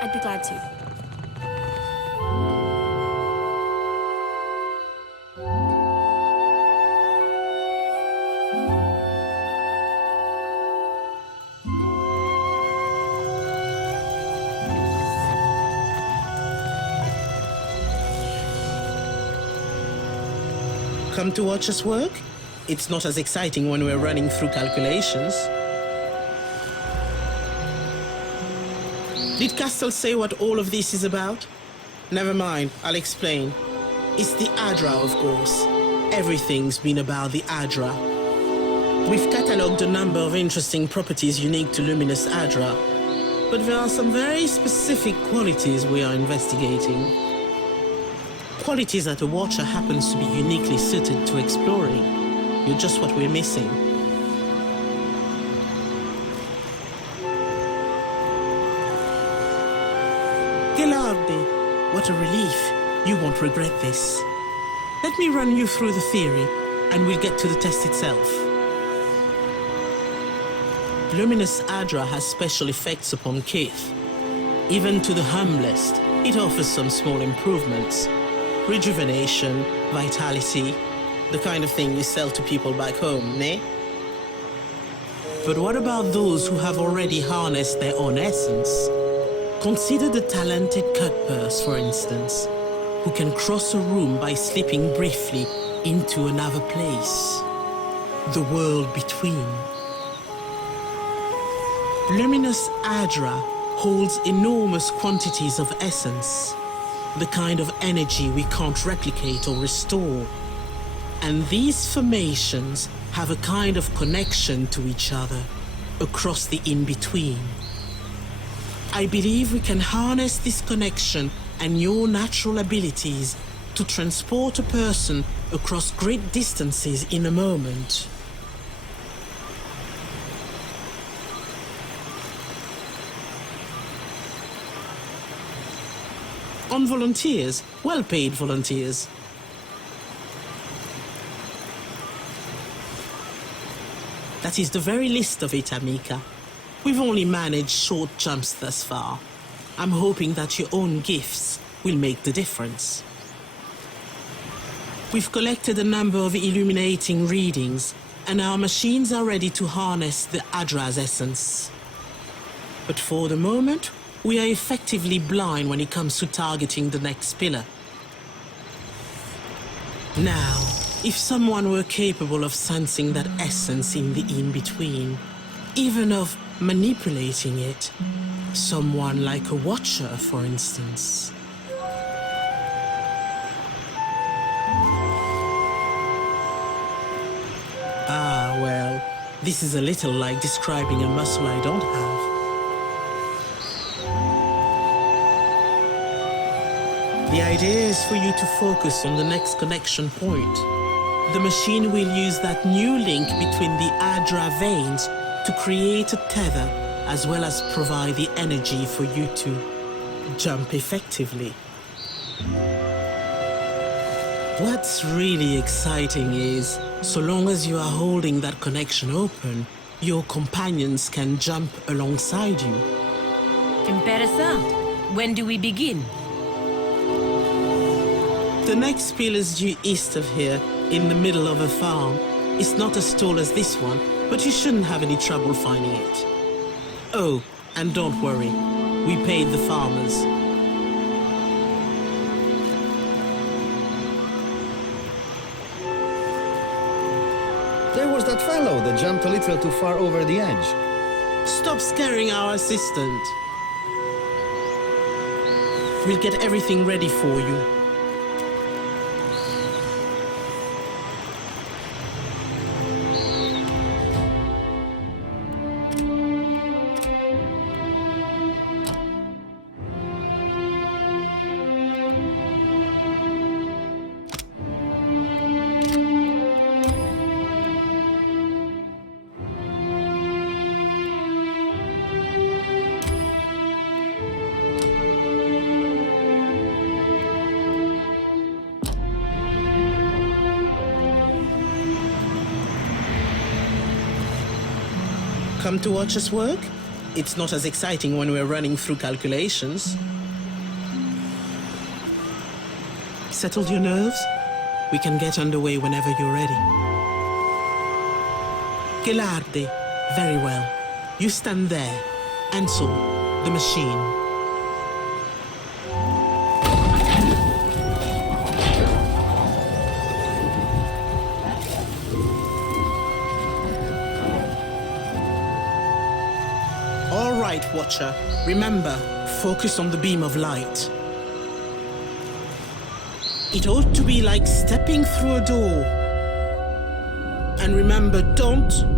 I'd be glad to. Come to watch us work? It's not as exciting when we're running through calculations. Did Castle say what all of this is about? Never mind, I'll explain. It's the Adra, of course. Everything's been about the Adra. We've catalogued a number of interesting properties unique to Luminous Adra, but there are some very specific qualities we are investigating. Qualities that a Watcher happens to be uniquely suited to exploring. You're just what we're missing. Gelardi, what a relief. You won't regret this. Let me run you through the theory, and we'll get to the test itself. Luminous Adra has special effects upon Kith. Even to the humblest, it offers some small improvements. Rejuvenation, vitality, the kind of thing you sell to people back home, ne? But what about those who have already harnessed their own essence? Consider the talented Cutpurse, for instance, who can cross a room by slipping briefly into another place. The world between. Luminous Adra holds enormous quantities of essence, the kind of energy we can't replicate or restore. And these formations have a kind of connection to each other across the in-between. I believe we can harness this connection and your natural abilities to transport a person across great distances in a moment. On volunteers, well-paid volunteers. That is the very least of it, Amica. We've only managed short jumps thus far. I'm hoping that your own gifts will make the difference. We've collected a number of illuminating readings, and our machines are ready to harness the Adra's essence. But for the moment, we are effectively blind when it comes to targeting the next pillar. Now, if someone were capable of sensing that essence in the in-between, even of manipulating it, someone like a Watcher, for instance. Ah, well, this is a little like describing a muscle I don't have. The idea is for you to focus on the next connection point. The machine will use that new link between the Adra veins to create a tether, as well as provide the energy for you to jump effectively. What's really exciting is, so long as you are holding that connection open, your companions can jump alongside you. Interessant. When do we begin? The next pillar's due east of here, in the middle of a farm. It's not as tall as this one, but you shouldn't have any trouble finding it. Oh, and don't worry, we paid the farmers. There was that fellow that jumped a little too far over the edge. Stop scaring our assistant. We'll get everything ready for you. Come to watch us work? It's not as exciting when we're running through calculations. Settled your nerves? We can get underway whenever you're ready. Gelarde, very well. You stand there. Ansel, the machine. All right, Watcher. Remember, focus on the beam of light. It ought to be like stepping through a door. And remember, don't